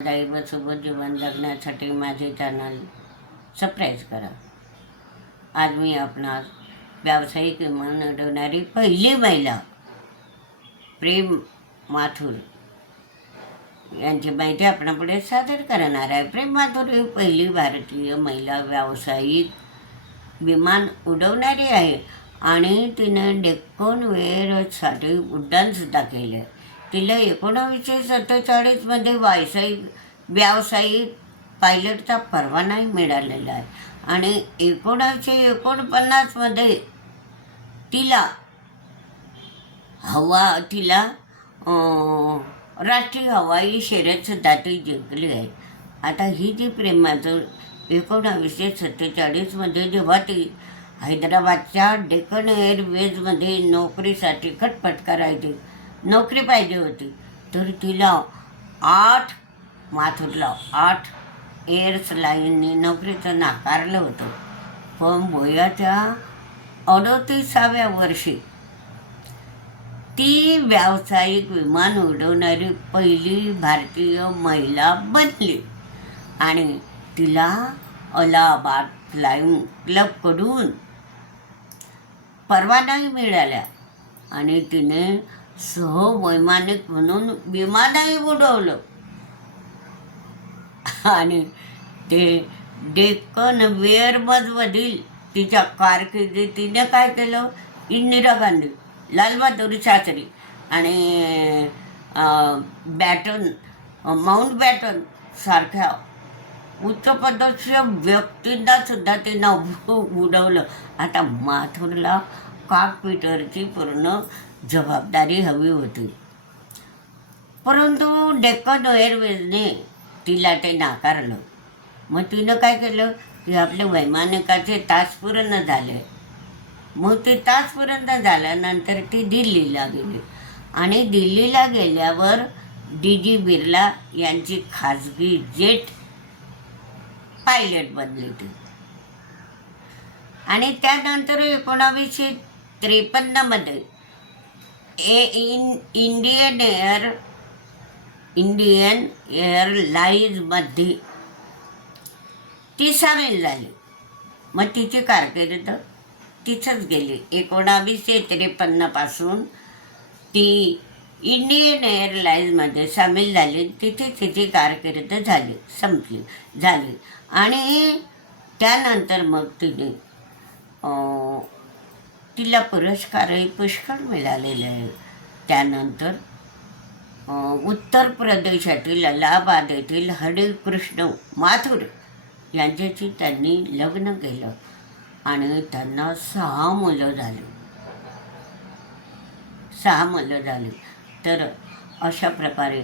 दैवसोबत जीवन जगण्यासाठी माझे channel subscribe करा. आज मी आपणास व्यावसायिक विमान उडवणारी पहिली महिला प्रेम माथुर यांची माहिती आपणापुढे सादर करणार आहे. प्रेम माथुर ही पहिली भारतीय महिला व्यावसायिक विमान उडवणारी आहे आणि तिने डेक्कोन वेअरसाठी उड्डाणसुद्धा केलं. तिला एकोणावीसशे सत्तेचाळीसमध्ये व्यावसायिक व्यावसायिक पायलटचा परवानाही मिळालेला आहे. आणि एकोणावीसशे एकोणपन्नासमध्ये तिला हवा तिला राष्ट्रीय हवाई शर्यतसुद्धा ती जिंकली आहे. आता ही जी प्रेमाचं एकोणावीसशे सत्तेचाळीसमध्ये जेव्हा ती हैदराबादच्या डेक्कन एअरवेजमध्ये नोकरीसाठी खटपट करायची नोकरी पाहिजे होती. तर तिला आठ माथुरला आठ एअर्स लाईनने नोकरीचं नाकारलं होतं. पण वयाच्या अडोतीसाव्या वर्षी ती व्यावसायिक विमान उडवणारी पहिली भारतीय महिला बनली आणि तिला अलाहाबाद फ्लाईंग क्लबकडून परवानाही मिळाल्या आणि तिने सहवैमानिक म्हणून विमानही उडवलं आणि ते डेक्कन वेअरमधमधील तिच्या कारकिर्दीत तिने काय केलं? इंदिरा गांधी लालबहादूर शास्त्री आणि बॅटन माउंट बॅटन सारख्या उच्चपदस्थ व्यक्तींना सुद्धा तिनं उडवलं आता माथुरला कॉकपिटरची पूर्ण जबाबदारी हवी होती. परंतु डेक्कन एअरवेजने तिला ते नाकारलं. मग तिनं काय केलं? की आपल्या वैमानिकाचे तास पूर्ण झाले. मग ते तास पूर्ण झाल्यानंतर ती दिल्लीला गेली. आणि दिल्लीला गेल्यावर डी जी बिर्ला यांची खाजगी जेट पायलट बनली ती. आणि त्यानंतर एकोणावीसशे त्रेपन्नमध्ये a in Indian Air Indian एअरलाईन्समध्ये ती सामील झाली मग तिची कारकीर्द तिथंच गेली एकोणावीसशे त्रेपन्नपासून ती इंडियन एअरलाईन्समध्ये सामील झाली तिथे तिची कारकीर्द झाली संपली झाली आणि त्यानंतर मग तिने तिला पुरस्कारही पुष्कळ मिळालेले आहे त्यानंतर उत्तर प्रदेशातील अलाहाबाद येथील हरिकृष्ण माथुर यांच्याशी त्यांनी लग्न केलं आणि त्यांना सहा मुलं झाली. सहा मुलं झाली. तर अशा प्रकारे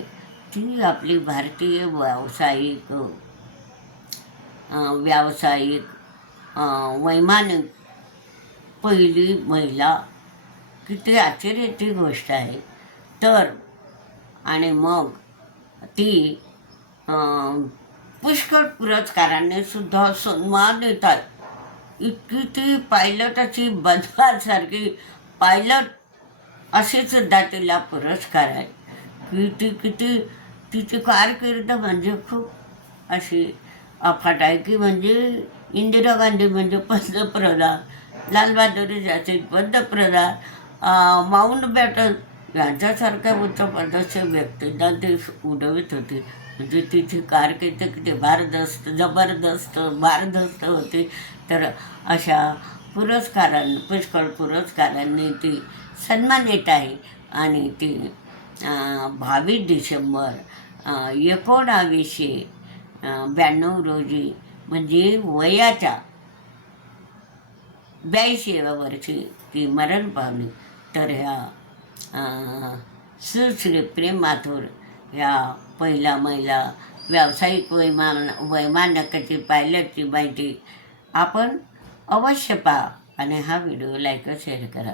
ती आपली भारतीय व्यावसायिक व्यावसायिक वैमानिक पहिली महिला किती आश्चर्याची गोष्ट आहे. तर आणि मग ती पुष्कळ पुरस्काराने सुद्धा सन्मान येतात इतकी ती पायलटाची बदलासारखी पायलट असे सुद्धा तिला पुरस्कार आहे की ती किती तिची कारकीर्द म्हणजे खूप अशी अफाट आहे की म्हणजे इंदिरा गांधी म्हणजे पंतप्रधान. लालबहादूर शास्त्री पंतप्रधान माउंट बॅटन यांच्यासारख्या उच्चपदाच्या व्यक्तींना ते उडवित होते. म्हणजे तिची कारकीर्द किती भारदस्त जबरदस्त भारदस्त होती. तर अशा पुरस्कारां पुष्कळ पुरस्कारांनी ती सन्मानित आहे. आणि ती बावीस डिसेंबर एकोणावीसशे ब्याण्णव रोजी म्हणजे वयाच्या ब्याऐंशीव्या वर्षी ती मरण पावली. तर ह्या सुश्री प्रेम माथुर ह्या पहिला महिला व्यावसायिक वैमान वैमानकाची पायलटची माहिती आपण अवश्य पहा. आणि हा व्हिडिओ लाईक शेअर करा.